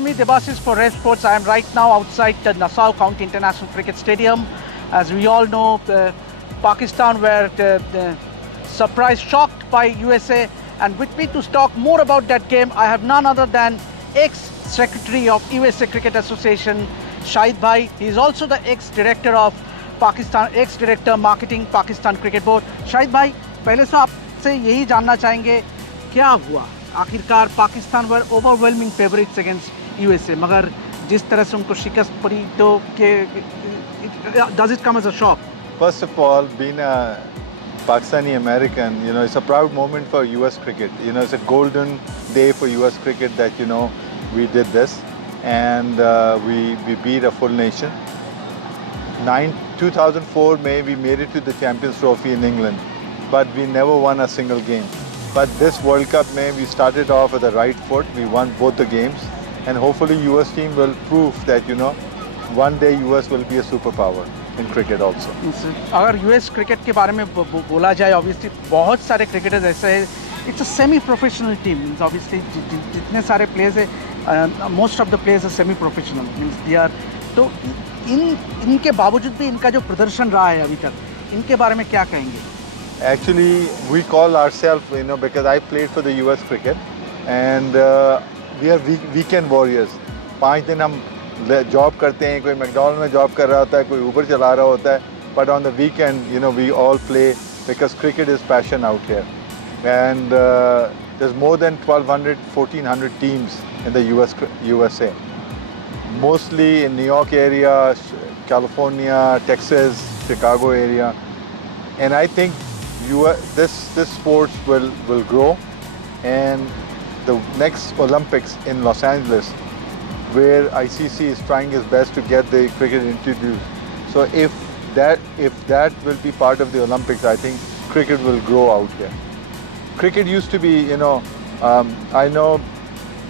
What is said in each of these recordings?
is me, Debasis for Red Sports. I am right now outside the Nassau County International Cricket Stadium. As we all know, Pakistan were surprised, shocked by USA. And with me to talk more about that game, I have none other than ex-secretary of USA Cricket Association, Shahid Bhai. He is also the ex-director of Pakistan, ex-director marketing Pakistan Cricket Board. Shahid Bhai, पहले से आपसे यही जानना चाहेंगे क्या हुआ आखिरकार पाकिस्तान वर overwhelming favourites against USA मगर जिस तरह से उनको शिकस्त पड़ी तो के does it come as a shock? First of all, being a Pakistani American, it's a proud moment for US cricket. It's a golden day for US cricket that, we did this and we beat a full nation. 2004 May, we made it to the Champions Trophy in England, but we never won a single game. But this World Cup, May, we started off with the right foot. We won both the games, and hopefully US team will prove that, one day US will be a superpower in cricket also. अगर US cricket के बारे में बोला जाए, obviously बहुत सारे cricketers ऐसे हैं. It's a semi-professional team. Means obviously जितने सारे players हैं, most of the players are semi-professional. Means they are. तो इनके बावजूद भी इनका जो प्रदर्शन रहा है अभी तक, इनके बारे में क्या कहेंगे? Actually, we call ourselves, because I played for the US cricket, and we are weekend warriors. 5 दिन हम जॉब करते हैं, कोई मैकडॉनल्ड में जॉब कर रहा होता है, कोई ऊबर चला रहा होता है, but on the weekend, we all play because cricket is passion out here. And there's more than 1,200, 1,400 teams in the USA. Mostly in New York area, California, Texas, Chicago area. And I think this sports will grow, and the next Olympics in Los Angeles, where ICC is trying its best to get the cricket introduced. So if that will be part of the Olympics, I think cricket will grow out here. Cricket used to be, I know,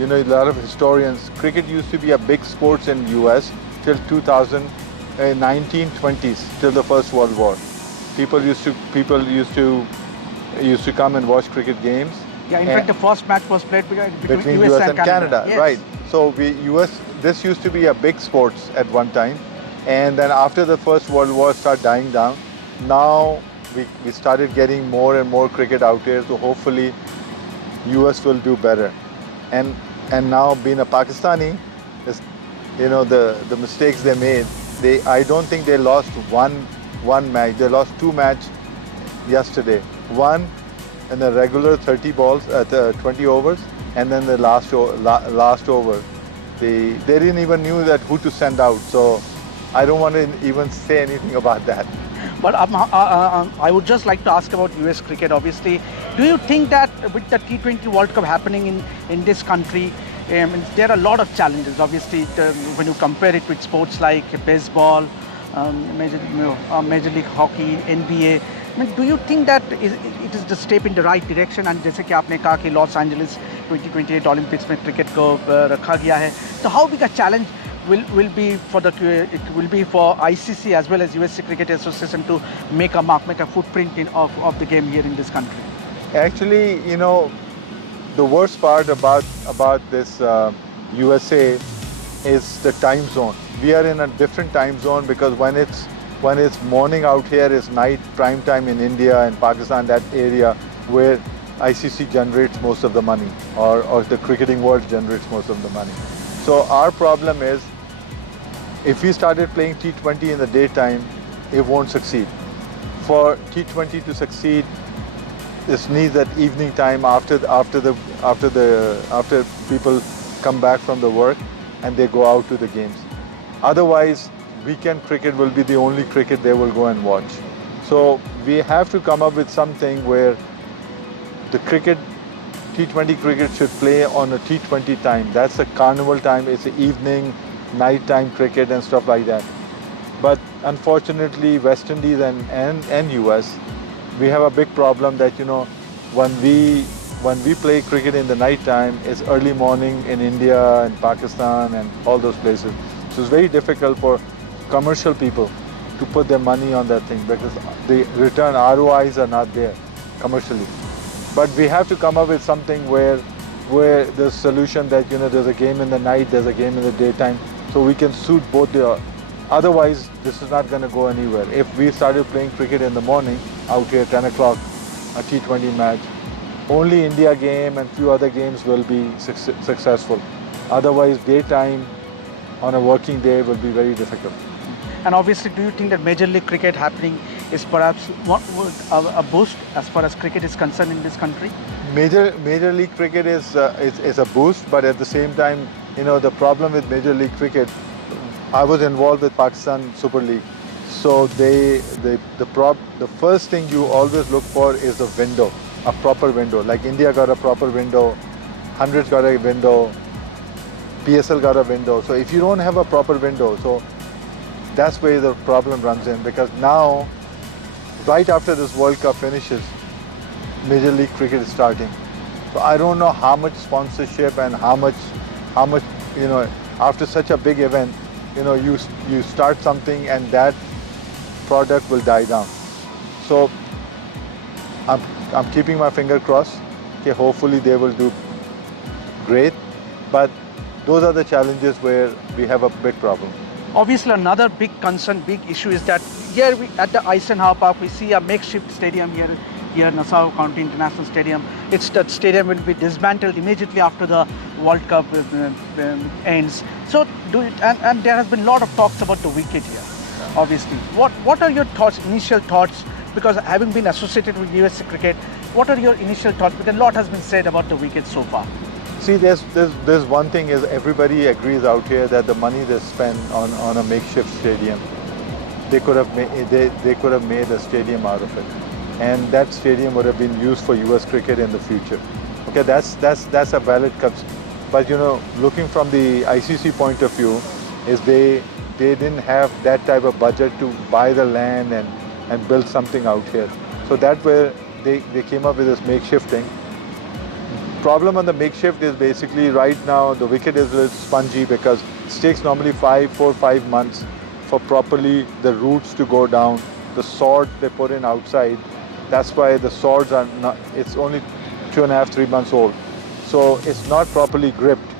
a lot of historians. Cricket used to be a big sport in US till 1920s, till the First World War. People used to come and watch cricket games. Yeah, in fact, the first match was played between US and Canada. Yes. Right. So this used to be a big sport at one time, and then after the First World War started dying down, now we started getting more and more cricket out here. So hopefully, US will do better. And now being a Pakistani, the mistakes they made. I don't think they lost one match. They lost 2 matches yesterday. One in the regular 30 balls at 20 overs, and then the last over. They didn't even knew that who to send out. So I don't want to even say anything about that. But I would just like to ask about US cricket. Obviously, do you think that with the T20 World Cup happening in this country, there are a lot of challenges? Obviously, when you compare it with sports like baseball, Major League Hockey, NBA, do you think that it is the step in the right direction? And जैसे कि आपने कहा कि Los Angeles 2028 Olympics में cricket को रखा गया है, तो how big a challenge will be for ICC as well as USA Cricket Association to make a footprint of the game here in this country? Actually, the worst part about this USA is the time zone. We are in a different time zone because when it's morning out here, it's night, prime time in India and Pakistan, that area where ICC generates most of the money, or the cricketing world generates most of the money. So our problem is, if we started playing T20 in the daytime, it won't succeed. For T20 to succeed, it needs that evening time after people come back from the work and they go out to the games. Otherwise, weekend cricket will be the only cricket they will go and watch. So we have to come up with something where the T20 cricket should play on a T20 time. That's the carnival time. It's the evening, nighttime cricket and stuff like that. But unfortunately, West Indies and US, we have a big problem that, when we play cricket in the night time, it's early morning in India and Pakistan and all those places. So it's very difficult for commercial people to put their money on that thing because the ROIs are not there commercially. But we have to come up with something where where there's solution that there's a game in the night, there's a game in the daytime, so we can suit both the. Otherwise, this is not going to go anywhere. If we started playing cricket in the morning out here 10 o'clock, a T20 match, only India game and few other games will be successful. Otherwise, daytime on a working day will be very difficult. And obviously, do you think that Major League Cricket happening is perhaps a boost as far as cricket is concerned in this country? Major League Cricket is a boost, but at the same time, the problem with Major League Cricket, I was involved with Pakistan Super League, so the first thing you always look for is the window, a proper window. Like India got a proper window, Hundreds got a window, PSL got a window. So if you don't have a proper window, so that's where the problem runs in, because now, right after this World Cup finishes, Major League Cricket is starting. So I don't know how much sponsorship and how much, after such a big event, you start something and that product will die down. So I'm keeping my finger crossed. Okay, hopefully they will do great, but those are the challenges where we have a big problem. Obviously, another big concern, big issue is that here at the Eisenhower Park, we see a makeshift stadium here Nassau County International Stadium. That stadium will be dismantled immediately after the World Cup ends. So, and there has been a lot of talks about the wicket here, obviously. What are your thoughts, initial thoughts? Because having been associated with US cricket, what are your initial thoughts? Because a lot has been said about the wicket so far. See, there's one thing is everybody agrees out here that the money they spend on a makeshift stadium, they could have made a stadium out of it, and that stadium would have been used for US cricket in the future. Okay, that's a valid concern. But looking from the ICC point of view, is they didn't have that type of budget to buy the land and build something out here. So that's where they came up with this makeshift thing. Problem on the makeshift is basically right now the wicket is a little spongy because it takes normally 4 or 5 months for properly the roots to go down. The sod they put in outside, that's why the sods are not, it's only 2.5 to 3 months old. So it's not properly gripped.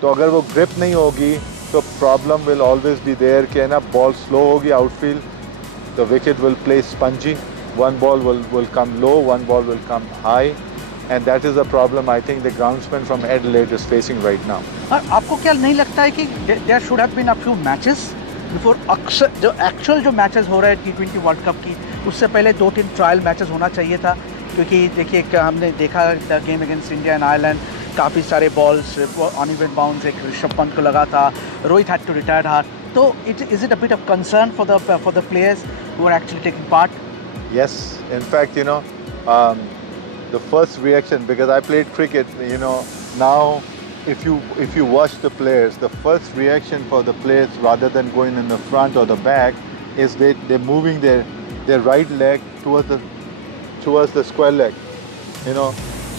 So अगर वो grip नहीं होगी, तो problem will always be there कि ना ball slow होगी outfield, the wicket will play spongy, one ball will come low, one ball will come high, and that is a problem I think the groundsman from Adelaide is facing right now. आपको क्या नहीं लगता है कि there should have been a few matches before जो actual जो matches हो रहे हैं T20 World Cup की, उससे पहले 2-3 ट्रायल मैचेस होना चाहिए था, क्योंकि देखिए हमने देखा the game against India and Ireland, काफ़ी सारे बॉल्स अनइवन बाउंस एक ऋषभ पंत को लगा था, Rohit had to retire hurt. तो is it a bit of concern for the players who are actually taking part? Yes, in fact, the first reaction, because I played cricket, now if you watch the players, the first reaction for the players rather than going in the front or the back is they're moving their right leg towards the square leg,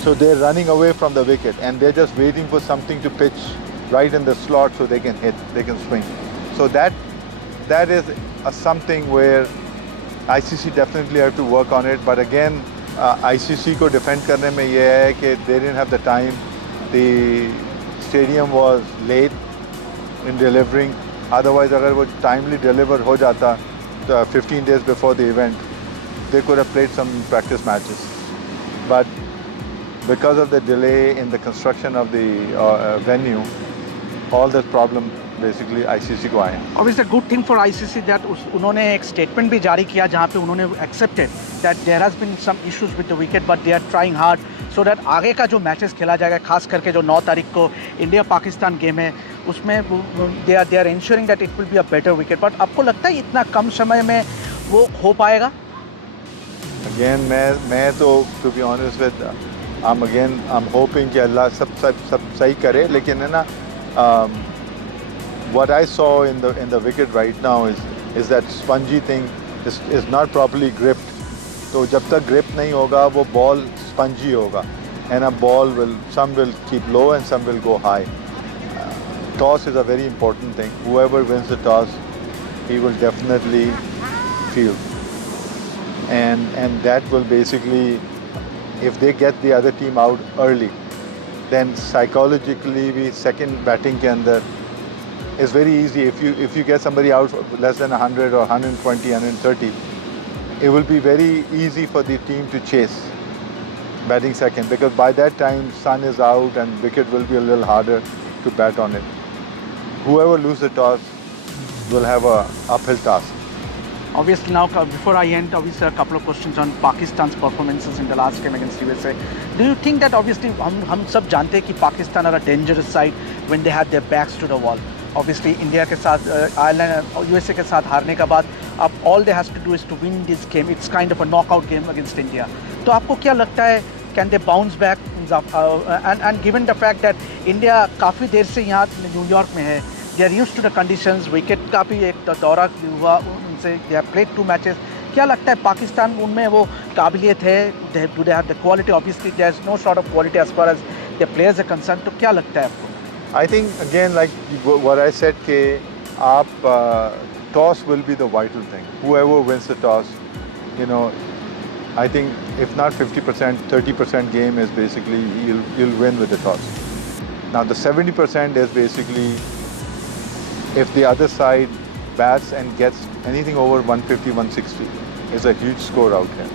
so they're running away from the wicket and they're just waiting for something to pitch right in the slot so they can hit, they can swing. So that is something where ICC definitely have to work on it. But again, ICC को defend करने में ये है कि they didn't have the time. The stadium was late in delivering. Otherwise, अगर वो timely deliver हो जाता 15 days before the event, they could have played some practice matches. But because of the delay in the construction of the venue, all that problem basically ICC को आए. Obviously, a good thing for ICC that उन्होंने एक statement भी जारी किया जहाँ पे उन्होंने accepted that there has been some issues with the wicket, but they are trying hard so that आगे का जो matches खेला जाएगा, खास करके जो 9 तारीख को इंडिया पाकिस्तान गेम है, उसमें they are ensuring that it will be a better wicket. But आपको लगता है इतना कम समय में वो हो पाएगा? Again, मैं तो to be honest with, I'm hoping कि अल्लाह सब सही करे, लेकिन है ना, what I saw in the wicket right now is that spongy thing is not properly gripped. तो जब तक grip नहीं होगा वो ball spongy होगा, and a ball some will keep low and some will go high. Toss is a very important thing. Whoever wins the toss, he will definitely field, and that will basically, if they get the other team out early, then psychologically we second batting के अंदर is very easy. If you get somebody out less than 100 or 120, 130, it will be very easy for the team to chase batting second, because by that time sun is out and wicket will be a little harder to bat on it. Whoever loses the toss will have a uphill task. Obviously now, before I end, obviously a couple of questions on Pakistan's performances in the last game against USA. Do you think that obviously हम सब जानते हैं कि Pakistan are a dangerous side when they have their backs to the wall. Obviously India के साथ Ireland और USA के साथ हारने के बाद अब all they has to do is to win this game. It's kind of a knockout game against India. तो आपको क्या लगता है, can they bounce back? And given the fact that India काफ़ी देर से यहाँ न्यूयॉर्क में है, they are used to the conditions, wicket का भी एक दौरा हुआ उनसे, they have played 2 matches. क्या लगता है पाकिस्तान उनमें वो काबिलियत है? Do they have the quality? Obviously there is no sort of quality as far as the players are concerned. तो क्या लगता है आपको? I think again, like what I said, कि toss will be the vital thing. Whoever wins the toss, you know, I think if not 50%, 30% game is basically you'll win with the toss. Now the 70% is basically if the other side bats and gets anything over 150, 160 is a huge score out here.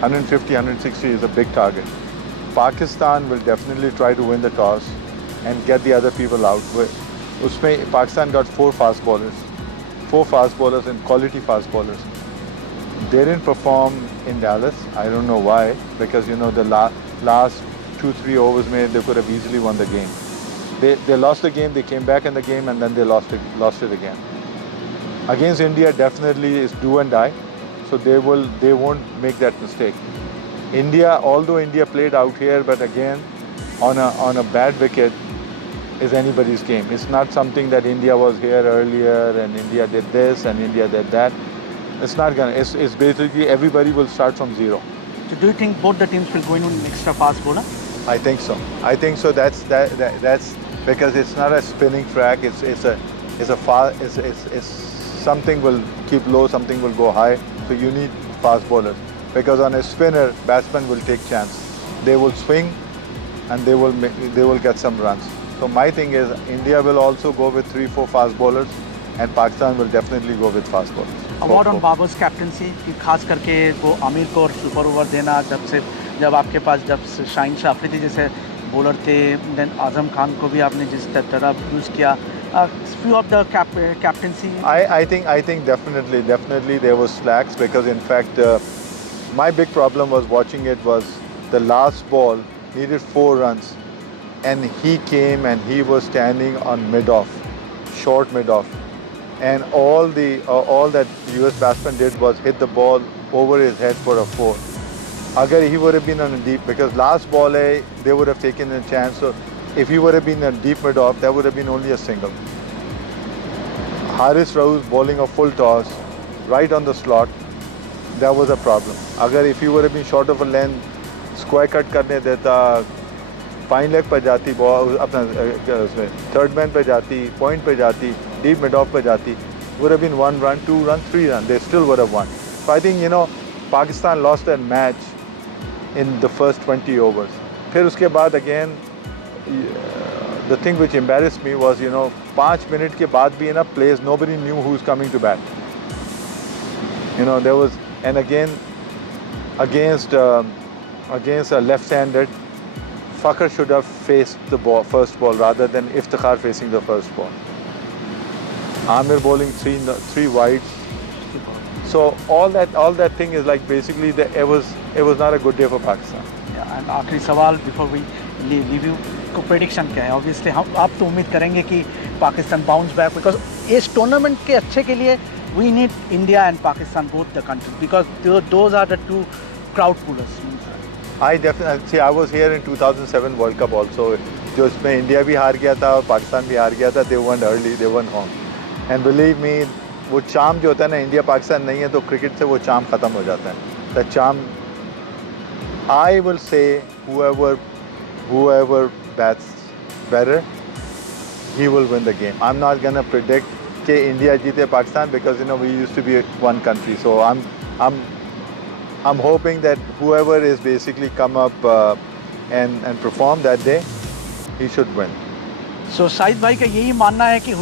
150, 160 is a big target. Pakistan will definitely try to win the toss and get the other people out. Usme Pakistan got 4 fast bowlers and quality fast bowlers. They didn't perform in Dallas. I don't know why, because you know the last 2-3 overs they could have easily won the game. They lost the game, they came back in the game, and then they lost it again. Against India, definitely is do and die, so they won't make that mistake. India, although India played out here, but again on a bad wicket is anybody's game. It's not something that India was here earlier and India did this and India did that. It's not gonna. It's basically everybody will start from zero. So do you think both the teams will go in on an extra fast bowler? I think so. That's because it's not a spinning track. It's something will keep low, something will go high. So you need fast bowlers, because on a spinner, batsman will take chance. They will swing, and they will get some runs. So my thing is, India will also go with 3-4 fast bowlers, and Pakistan will definitely go with fast bowlers. Award on Babar's captaincy, कि खास करके वो आमिर को super over देना, जब आपके पास जब शाहीन शाह अफरीदी जैसे बॉलर थे, देन आजम खान को भी आपने जिस तरह यूज़ किया, few of the captaincy. I think definitely there was slacks, because in fact my big problem was watching it was the last ball needed 4 runs, and he came and he was standing on mid-off, short mid-off, and all that US batsman did was hit the ball over his head for a 4. Agar he would have been on a deep, because last ball they would have taken a chance. So if he would have been a deep mid-off, that would have been only a single. Haris Rauf bowling a full toss right on the slot, that was a problem. Agar if he would have been short of a length, square cut करने देता, fine leg पर जाती ball, अपना third man पे जाती, point पे जाती, deep mid of पे जाती, would have been 1 run, 2 runs, 3 runs, they still would have won. So I think, you know, Pakistan lost that match in the first 20 overs. फिर उसके बाद again, the thing which embarrassed me was, you know, 5 minutes के बाद भी enough plays, nobody knew who's coming to bat. You know, there was, and again, against a left-handed, Fakhar should have faced the first ball rather than Iftikhar facing the first ball. Amir bowling three wides. So all that thing is like basically it was not a good day for Pakistan. Yeah, and आखिरी सवाल before we leave you, को prediction क्या है? Obviously आप तो उम्मीद करेंगे कि Pakistan bounce back, because इस tournament के अच्छे के लिए we need India and Pakistan, both the countries, because those are the 2 crowd pullers. I definitely see. I was here in 2007 World Cup also. जो इसमें इंडिया भी हार गया था और पाकिस्तान भी हार गया था. They won early, they won home. And believe me, वो चार्म जो होता है ना, इंडिया पाकिस्तान नहीं है तो क्रिकेट से वो चार्म ख़त्म हो जाता है. The charm, I will say, whoever bats better, he will win the game. I'm not gonna predict कि इंडिया जीते Pakistan, because you know we used to be one country. So I'm hoping that whoever is basically come up and perform that day he should win. So Shahid भाई का यही मानना है कि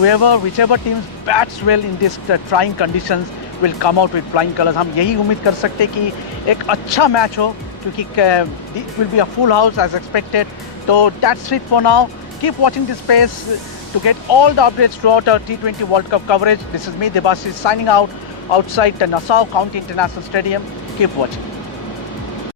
whichever teams bats well in this trying conditions will come out with flying colors. हम यही उम्मीद कर सकते हैं कि एक अच्छा मैच हो, क्योंकि it will be a full house as expected. So that's it for now. Keep watching this space to get all the updates throughout our T20 World Cup coverage. This is me, Debashish, signing out outside the Nassau County International Stadium. Keep watching.